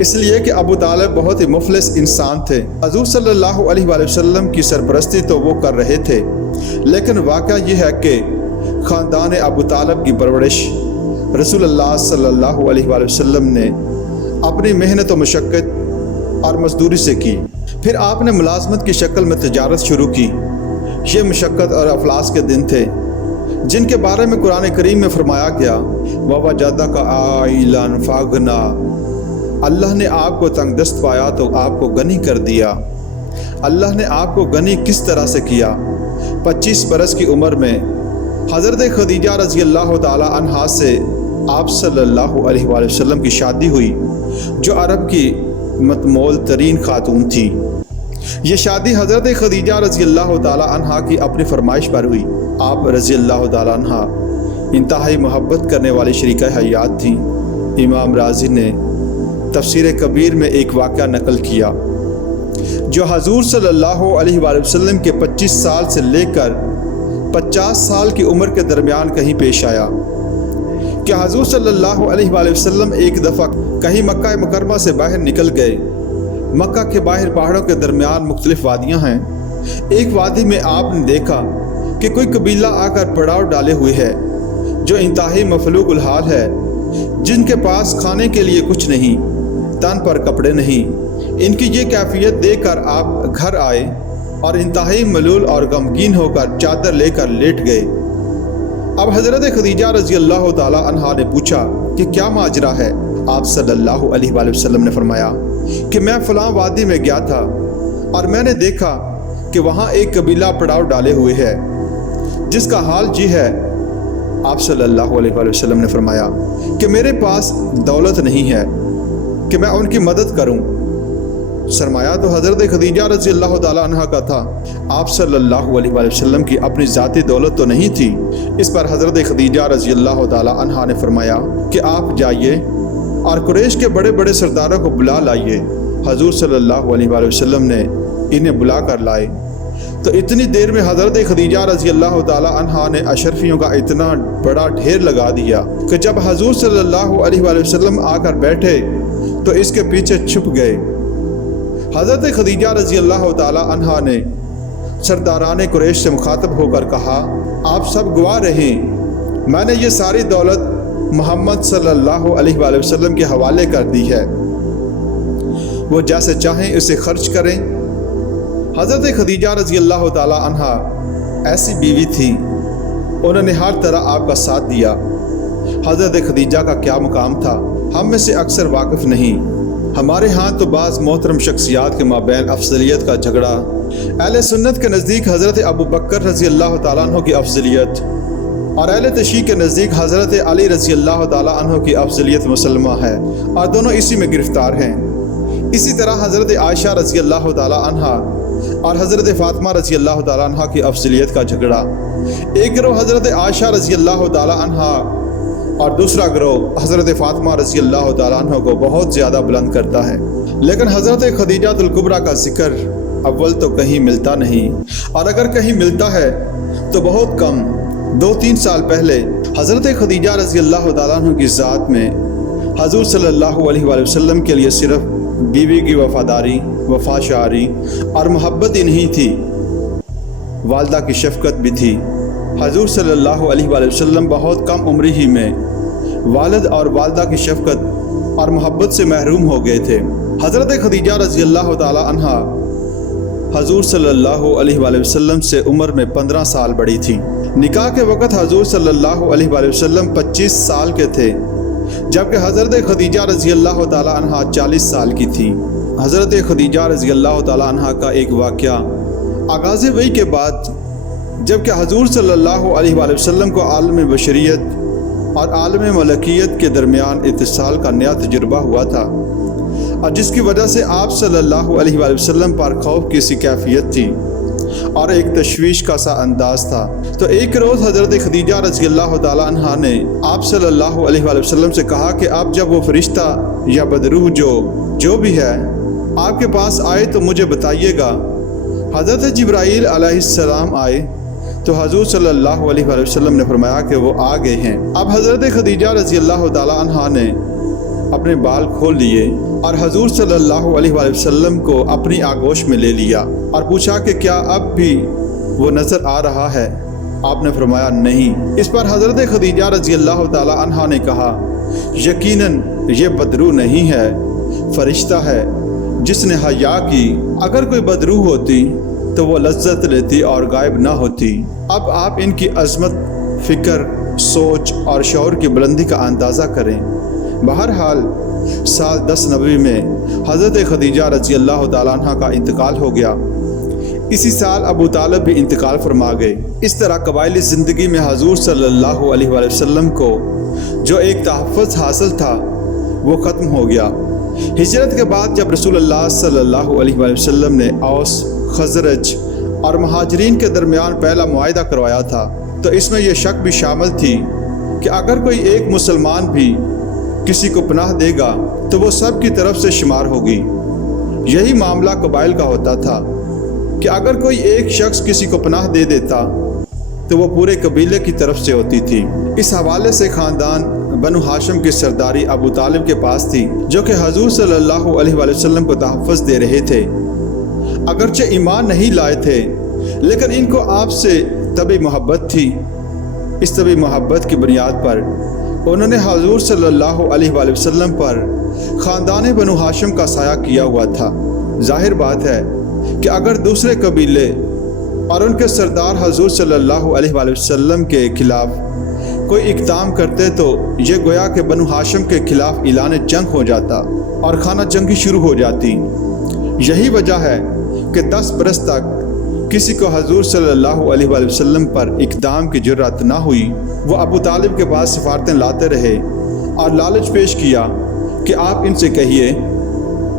اس لیے کہ ابو طالب بہت ہی مفلس انسان تھے۔ حضور صلی اللہ علیہ وآلہ وسلم کی سرپرستی تو وہ کر رہے تھے، لیکن واقعہ یہ ہے کہ خاندان ابو طالب کی پرورش رسول اللہ صلی اللہ علیہ وآلہ وسلم نے اپنی محنت و مشقت اور مزدوری سے کی۔ پھر آپ نے ملازمت کی شکل میں تجارت شروع کی۔ یہ مشقت اور افلاس کے دن تھے جن کے بارے میں قرآن کریم میں فرمایا گیا وَوَجَدَكَ عَائِلًا فَأَغْنَىٰ، اللہ نے آپ کو تنگ دست پایا تو آپ کو غنی کر دیا۔ اللہ نے آپ کو غنی کس طرح سے کیا؟ 25 برس کی عمر میں حضرت خدیجہ رضی اللہ تعالی عنہا سے آپ صلی اللہ علیہ وآلہ وسلم کی شادی ہوئی، جو عرب کی متمول ترین خاتون تھی۔ یہ شادی حضرت خدیجہ رضی اللہ تعالی عنہا کی اپنی فرمائش پر ہوئی۔ آپ رضی اللہ تعالی عنہا انتہائی محبت کرنے والی شریکہ حیات تھیں۔ امام رازی نے تفسیر کبیر میں ایک واقعہ نقل کیا جو حضور صلی اللہ علیہ وآلہ وسلم کے 25 سال سے لے کر 50 سال کی عمر کے درمیان کہیں پیش آیا کہ حضور صلی اللہ علیہ وآلہ وسلم ایک دفعہ کہیں مکہ مکرمہ سے باہر نکل گئے۔ مکہ کے باہر پہاڑوں کے درمیان مختلف وادیاں ہیں۔ ایک وادی میں آپ نے دیکھا کہ کوئی قبیلہ آ کر پڑاؤ ڈالے ہوئے ہے جو انتہائی مفلوج الحال ہے، جن کے پاس کھانے کے لیے کچھ نہیں، تن پر کپڑے نہیں۔ ان کی یہ کیفیت دیکھ کر آپ گھر آئے اور انتہائی ملول اور غمگین ہو کر چادر لے کر لیٹ گئے۔ اب حضرت خدیجہ رضی اللہ تعالی عنہا نے پوچھا کہ کیا ماجرا ہے؟ آپ صلی اللہ علیہ وآلہ وسلم نے فرمایا کہ میں فلاں وادی میں گیا تھا اور میں نے دیکھا کہ وہاں ایک قبیلہ پڑاؤ ڈالے ہوئے ہے جس کا حال یہ ہے۔ آپ صلی اللہ علیہ وآلہ وسلم نے فرمایا کہ میرے پاس دولت نہیں ہے کہ میں ان کی مدد کروں۔ سرمایہ تو حضرت خدیجہ رضی اللہ تعالیٰ عنہ کا تھا، آپ صلی اللہ علیہ وآلہ وسلم کی اپنی ذاتی دولت تو نہیں تھی۔ اس پر حضرت خدیجہ رضی اللہ تعالیٰ عنہ نے فرمایا کہ آپ جائیے اور قریش کے بڑے بڑے سرداروں کو بلا لائیے۔ حضور صلی اللہ علیہ وآلہ وسلم نے انہیں بلا کر لائے تو اتنی دیر میں حضرت خدیجہ رضی اللہ تعالیٰ عنہ نے اشرفیوں کا اتنا بڑا ڈھیر لگا دیا کہ جب حضور صلی اللہ علیہ وآلہ وسلم آ کر بیٹھے تو اس کے پیچھے چھپ گئے۔ حضرت خدیجہ رضی اللہ تعالیٰ عنہ نے سرداران قریش سے مخاطب ہو کر کہا آپ سب گواہ رہیں، میں نے یہ ساری دولت محمد صلی اللہ علیہ وآلہ وسلم کے حوالے کر دی ہے، وہ جیسے چاہیں اسے خرچ کریں۔ حضرت خدیجہ رضی اللہ تعالی عنہ ایسی بیوی تھی، انہوں نے ہر طرح آپ کا ساتھ دیا۔ حضرت خدیجہ کا کیا مقام تھا ہم میں سے اکثر واقف نہیں۔ ہمارے ہاں تو بعض محترم شخصیات کے مابین افضلیت کا جھگڑا، اہل سنت کے نزدیک حضرت ابو بکر رضی اللہ تعالیٰ عنہ کی افضلیت اور اہل تشیع کے نزدیک حضرت علی رضی اللہ تعالیٰ عنہ کی افضلیت مسلمہ ہے، اور دونوں اسی میں گرفتار ہیں۔ اسی طرح حضرت عائشہ رضی اللہ تعالیٰ عنہ اور حضرت فاطمہ رضی اللہ تعالیٰ عنہ کی افضلیت کا جھگڑا، ایک گروہ حضرت عائشہ رضی اللہ تعالیٰ عنہ اور دوسرا گروہ حضرت فاطمہ رضی اللہ تعالیٰ عنہ کو بہت زیادہ بلند کرتا ہے، لیکن حضرت خدیجہ الکبریٰ کا ذکر اول تو کہیں ملتا نہیں، اور اگر کہیں ملتا ہے تو بہت کم۔ 2-3 سال پہلے حضرت خدیجہ رضی اللہ تعالیٰ عنہ کی ذات میں حضور صلی اللہ علیہ وآلہ وسلم کے لیے صرف بیوی کی وفاداری، وفا شعاری اور محبت ہی نہیں تھی، والدہ کی شفقت بھی تھی۔ حضور صلی اللہ علیہ وآلہ وسلم بہت کم عمری ہی میں والد اور والدہ کی شفقت اور محبت سے محروم ہو گئے تھے۔ حضرت خدیجہ رضی اللہ تعالی عنہا حضور صلی اللہ علیہ وآلہ وسلم سے عمر میں 15 سال بڑی تھی۔ نکاح کے وقت حضور صلی اللہ علیہ وآلہ وسلم 25 سال کے تھے، جبکہ حضرت خدیجہ رضی اللہ تعالی عنہا 40 سال کی تھی۔ حضرت خدیجہ رضی اللہ تعالی عنہا کا ایک واقعہ آغاز وحی کے بعد، جبکہ حضور صلی اللہ علیہ وآلہ وسلم کو عالم بشریت اور عالم ملکیت کے درمیان اتصال کا نیا تجربہ ہوا تھا، اور جس کی وجہ سے آپ صلی اللہ علیہ وآلہ وسلم پر خوف کی سی کیفیت تھی اور ایک تشویش کا سا انداز تھا۔ تو ایک روز حضرت خدیجہ رضی اللہ تعالی عنہا نے آپ صلی اللہ علیہ وآلہ وسلم سے کہا کہ آپ جب وہ فرشتہ یا بدروح جو بھی ہے آپ کے پاس آئے تو مجھے بتائیے گا۔ حضرت جبرائیل علیہ السلام آئے تو حضور صلی اللہ علیہ وآلہ وسلم نے فرمایا کہ وہ آ گئے ہیں۔ اب حضرت خدیجہ رضی اللہ تعالیٰ عنہا نے اپنے بال کھول لیے اور حضور صلی اللہ علیہ وآلہ وسلم کو اپنی آغوش میں لے لیا اور پوچھا کہ کیا اب بھی وہ نظر آ رہا ہے؟ آپ نے فرمایا نہیں۔ اس پر حضرت خدیجہ رضی اللہ تعالیٰ عنہا نے کہا یقیناً یہ بدرو نہیں ہے، فرشتہ ہے جس نے حیا کی۔ اگر کوئی بدرو ہوتی تو وہ لذت لیتی اور غائب نہ ہوتی۔ اب آپ ان کی عظمت، فکر، سوچ اور شعور کی بلندی کا اندازہ کریں۔ بہرحال سال 10 نبوی میں حضرت خدیجہ رضی اللہ تعالیٰ عنہ کا انتقال ہو گیا۔ اسی سال ابو طالب بھی انتقال فرما گئے۔ اس طرح قبائلی زندگی میں حضور صلی اللہ علیہ وآلہ وسلم کو جو ایک تحفظ حاصل تھا وہ ختم ہو گیا۔ ہجرت کے بعد جب رسول اللہ صلی اللہ علیہ وآلہ وسلم نے اوس، خزرج اور مہاجرین کے درمیان پہلا معاہدہ کروایا تھا تو اس میں یہ شک بھی شامل تھی کہ اگر کوئی ایک مسلمان بھی کسی کو پناہ دے گا تو وہ سب کی طرف سے شمار ہوگی۔ یہی معاملہ قبائل کا ہوتا تھا کہ اگر کوئی ایک شخص کسی کو پناہ دے دیتا تو وہ پورے قبیلے کی طرف سے ہوتی تھی۔ اس حوالے سے خاندان بنو ہاشم کی سرداری ابو طالب کے پاس تھی، جو کہ حضور صلی اللہ علیہ وآلہ وسلم کو تحفظ دے رہے تھے۔ اگرچہ ایمان نہیں لائے تھے لیکن ان کو آپ سے طبی محبت تھی۔ اس طبی محبت کی بنیاد پر انہوں نے حضور صلی اللہ علیہ وآلہ وسلم پر خاندان بنو ہاشم کا سایہ کیا ہوا تھا۔ ظاہر بات ہے کہ اگر دوسرے قبیلے اور ان کے سردار حضور صلی اللہ علیہ وآلہ وسلم کے خلاف کوئی اقدام کرتے تو یہ گویا کہ بنو ہاشم کے خلاف اعلان جنگ ہو جاتا اور خانہ جنگی شروع ہو جاتی۔ یہی وجہ ہے کہ 10 برس تک کسی کو حضور صلی اللہ علیہ وآلہ وسلم پر اقدام کی جرأت نہ ہوئی۔ وہ ابو طالب کے پاس سفارتیں لاتے رہے اور لالچ پیش کیا کہ آپ ان سے کہیے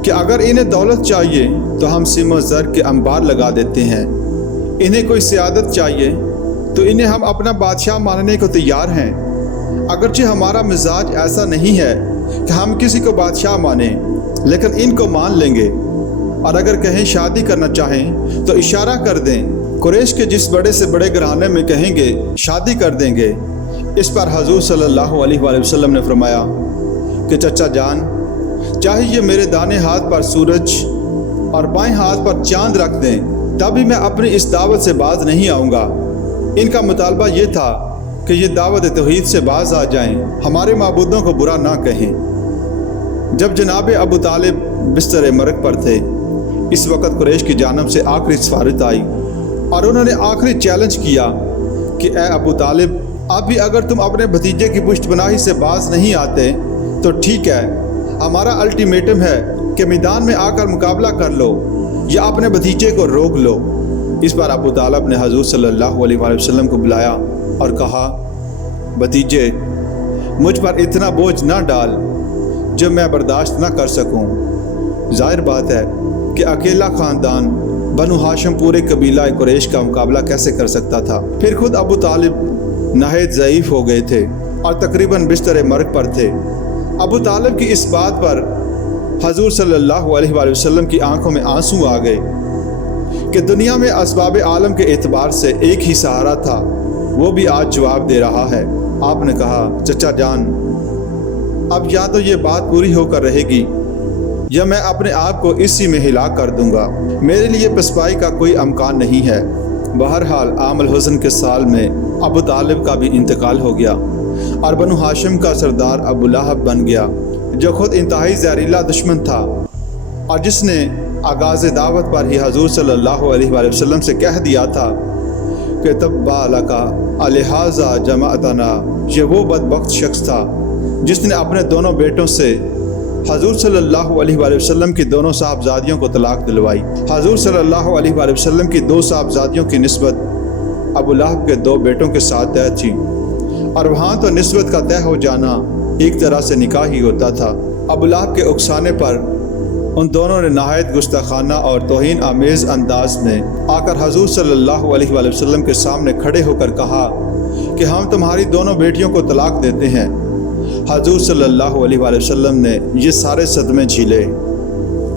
کہ اگر انہیں دولت چاہیے تو ہم سیم و زر کے انبار لگا دیتے ہیں، انہیں کوئی سیادت چاہیے تو انہیں ہم اپنا بادشاہ ماننے کو تیار ہیں۔ اگرچہ ہمارا مزاج ایسا نہیں ہے کہ ہم کسی کو بادشاہ مانیں، لیکن ان کو مان لیں گے، اور اگر کہیں شادی کرنا چاہیں تو اشارہ کر دیں، قریش کے جس بڑے سے بڑے گھرانے میں کہیں گے شادی کر دیں گے۔ اس پر حضور صلی اللہ علیہ وآلہ وسلم نے فرمایا کہ چچا جان، چاہے یہ میرے دانے ہاتھ پر سورج اور بائیں ہاتھ پر چاند رکھ دیں تبھی میں اپنی اس دعوت سے باز نہیں آؤں گا۔ ان کا مطالبہ یہ تھا کہ یہ دعوت توحید سے باز آ جائیں، ہمارے معبودوں کو برا نہ کہیں۔ جب جناب ابو طالب بستر مرگ پر تھے، اس وقت قریش کی جانب سے آخری سفارت آئی اور انہوں نے آخری چیلنج کیا کہ اے ابو طالب، اب بھی اگر تم اپنے بھتیجے کی پشت پناہی سے باز نہیں آتے تو ٹھیک ہے، ہمارا الٹیمیٹم ہے کہ میدان میں آ کر مقابلہ کر لو یا اپنے بھتیجے کو روک لو۔ اس بار ابو طالب نے حضور صلی اللہ علیہ وآلہ وسلم کو بلایا اور کہا بھتیجے، مجھ پر اتنا بوجھ نہ ڈال جو میں برداشت نہ کر سکوں۔ ظاہر بات ہے کہ اکیلا خاندان بنو ہاشم پورے قبیلہ قریش کا مقابلہ کیسے کر سکتا تھا۔ پھر خود ابو طالب نہایت ضعیف ہو گئے تھے اور تقریباً بستر مرگ پر تھے۔ ابو طالب کی اس بات پر حضور صلی اللہ علیہ وآلہ وسلم کی آنکھوں میں آنسو آ گئے کہ دنیا میں اسباب عالم کے اعتبار سے ایک ہی سہارا تھا، وہ بھی آج جواب دے رہا ہے۔ آپ نے کہا چچا جان، اب یا تو یہ بات پوری ہو کر رہے گی یا میں اپنے آپ کو اسی میں ہلاک کر دوں گا، میرے لیے پسپائی کا کوئی امکان نہیں ہے۔ بہرحال عام الحزن کے سال میں ابو طالب کا بھی انتقال ہو گیا اور بنو ہاشم کا سردار ابو لہب بن گیا، جو خود انتہائی زہریلا دشمن تھا اور جس نے آغاز دعوت پر ہی حضور صلی اللہ علیہ وآلہ وسلم سے کہہ دیا تھا کہ تبا لکا الہٰذا جمعتنا۔ یہ وہ بدبخت شخص تھا جس نے اپنے دونوں بیٹوں سے حضور صلی اللہ علیہ وآلہ وسلم کی دونوں صاحبزادیوں کو طلاق دلوائی۔ حضور صلی اللہ علیہ وآلہ وسلم کی 2 صاحبزادیوں کی نسبت ابو لہب کے 2 بیٹوں کے ساتھ طے تھی، اور وہاں تو نسبت کا طے ہو جانا ایک طرح سے نکاح ہی ہوتا تھا۔ ابو لہب کے اکسانے پر ان دونوں نے نہایت گستاخانہ اور توہین آمیز انداز میں آ کر حضور صلی اللہ علیہ وآلہ وسلم کے سامنے کھڑے ہو کر کہا کہ ہم تمہاری دونوں بیٹیوں کو طلاق دیتے ہیں۔ حضور صلی اللہ علیہ وآلہ وسلم نے یہ سارے صدمے جھیلے۔